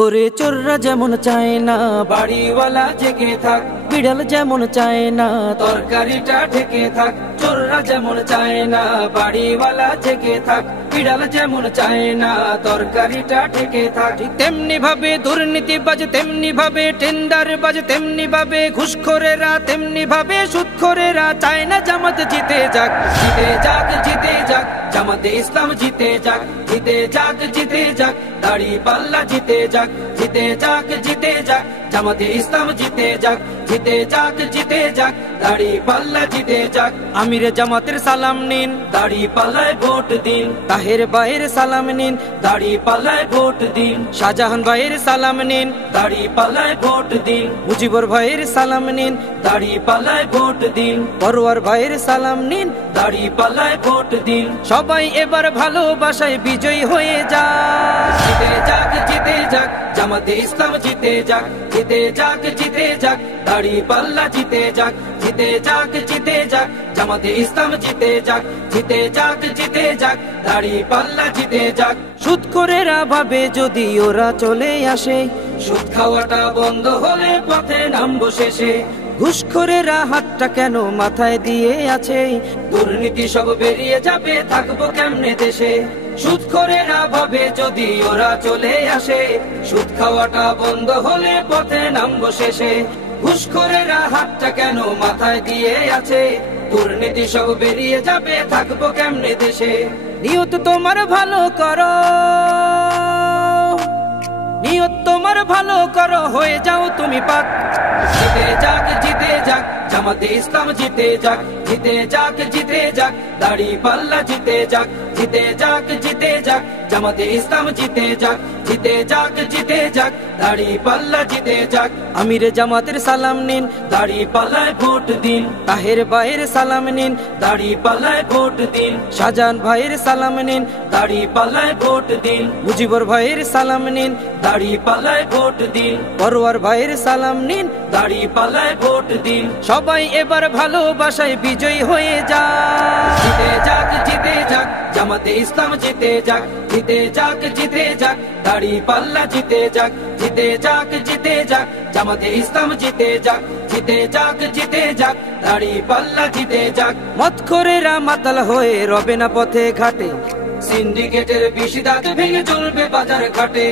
ওরে চোররা যেমন চায় না বাড়িওয়ালা জেগে থাক, বিড়াল যেমন চায় না তরকারিটা ঢেকে থাক। চোররা যেমন চায় না বাড়িওয়ালা জেগে থাক, বিড়াল যেমন চায় না তরকারিটা ঢেকে থাক। তেমনি ভাবে দুর্নীতিবাজ, তেমনি ভাবে টেন্ডারবাজ, তেমনি ভাবে ঘুষখোরেরা, তেমনি ভাবে সুদখোরেরা চায় না জামাত জিতে যাক। জিতে যাক, জিতে যাক, জামাতে ইসলাম জিতে যাক। জিতে যাক, জিতে যাক, দাড়ি পাল্লা জিতে যাক। জিতে যাক, জিতে যাক, জামাতে ইসলাম জিতে যাক। জিতে যাক, জিতে যাক, দাড়ি পাল্লা জিতে যাক। আমিরে জামাতের সালাম নিন, দাড়ি পাল্লায় ভোট দিন। তাহের ভাইয়ের সালাম নিন, দাড়ি পাল্লায় ভোট দিন। শাহজাহান ভাইয়ের সালাম নিন, দাড়ি পাল্লায় ভোট দিন। মুজিবুর ভাইয়ের সালাম নিন, দাড়ি পাল্লায় ভোট দিন। পরওয়ার ভাইয়ের সালাম নিন, দাড়ি পাল্লায় ভোট দিন। সবাই এবার ভালোবাসায় বিজয়ী হয়ে যাক। জিতে যাক, জিতে যাক, জামাতে ইসলাম জিতে যাক। জিতে যাক, জিতে যাক, দাড়ি পাল্লা জিতে যাক। জিতে যাক, জিতে যাক, জামাতে ইসলাম জিতে যাক। জিতে যাক, জিতে যাক, দাড়ি পাল্লা জিতে যাক। সুদখোরেরা ভাবে যদি ওরা চলে আসে, সুদ খাওয়াটা বন্ধ হলে পথে নামবো শেষে। ঘুষখোরেরা হাতটা কেন মাথায় দিয়ে আছে, দুর্নীতি সব বেরিয়ে যাবে, থাকবো কেমনে দেশে। সুদখোরেরা ভাবে যদি ওরা চলে আসে, সুদ খাওয়াটা বন্ধ হলে পথে নামবো শেষে। ঘুষখোরেরা হাতটা কেন মাথায় দিয়ে আছে, দুর্নীতি সব বেরিয়ে যাবে, থাকবো কেমনে দেশে। নিয়ত তোমার ভালো করো, নিয়ত তোমার ভালো করো, হয়ে যাও তুমি পাক। জিতে যাক, জিতে যাক, জামাতে ইসলাম জিতে যাক। জিতে যাক, জিতে যাক, দাড়ি পাল্লা জিতে যাক। জিতে যাক, জিতে যাক, জামাতে ইসলাম জিতে যাক। জিতে যাক, জিতে যাক, দাড়ি পাল্লা জিতে যাক। আমিরে জামাতের সালাম নিন, দাড়ি পাল্লায় ভোট দিন। তাহের ভাইয়ের সালাম নিন, দাড়ি পাল্লায় ভোট দিন। শাহজাহান ভাইয়ের সালাম নিন, দাড়ি পাল্লায় ভোট দিন। মুজিবুর ভাইয়ের সালাম নিন, দাড়ি পাল্লায় ভোট দিন। পরওয়ার ভাইয়ের সালাম নিন, দাড়ি পাল্লায় ভোট দিন। সবাই এবার ভালোবাসায় বিজয়ী হয়ে যাক। জিতে যাক, জিতে যাক, জামাতে ইসলাম জিতে যাক। জিতে যাক, জিতে যাক, দাড়ি পাল্লা জিতে যাক। জিতে যাক, জিতে যাক, জামাতে ইসলাম জিতে যাক। জিতে যাক, জিতে যাক, দাড়ি পাল্লা জিতে যাক। মদখোরেরা মাতাল হয়ে রবে না পথে ঘাটে, সিন্ডিকেটের বিশিদাত ভেঙে চলবে বাজার ঘাটে।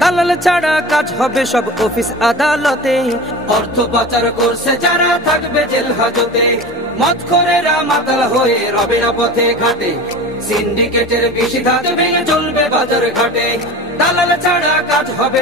দালাল ছাড়া কাজ হবে সব অফিস আদালতে, অর্থ পাচার করছে যারা থাকবে জেল হাজতে। মদখোরেরা মাতাল হয়ে রবে না পথে ঘাটে, সিন্ডিকেটের বিশিদাত ভেঙে চলবে বাজার ঘাটে। দালাল ছাড়া কাজ হবে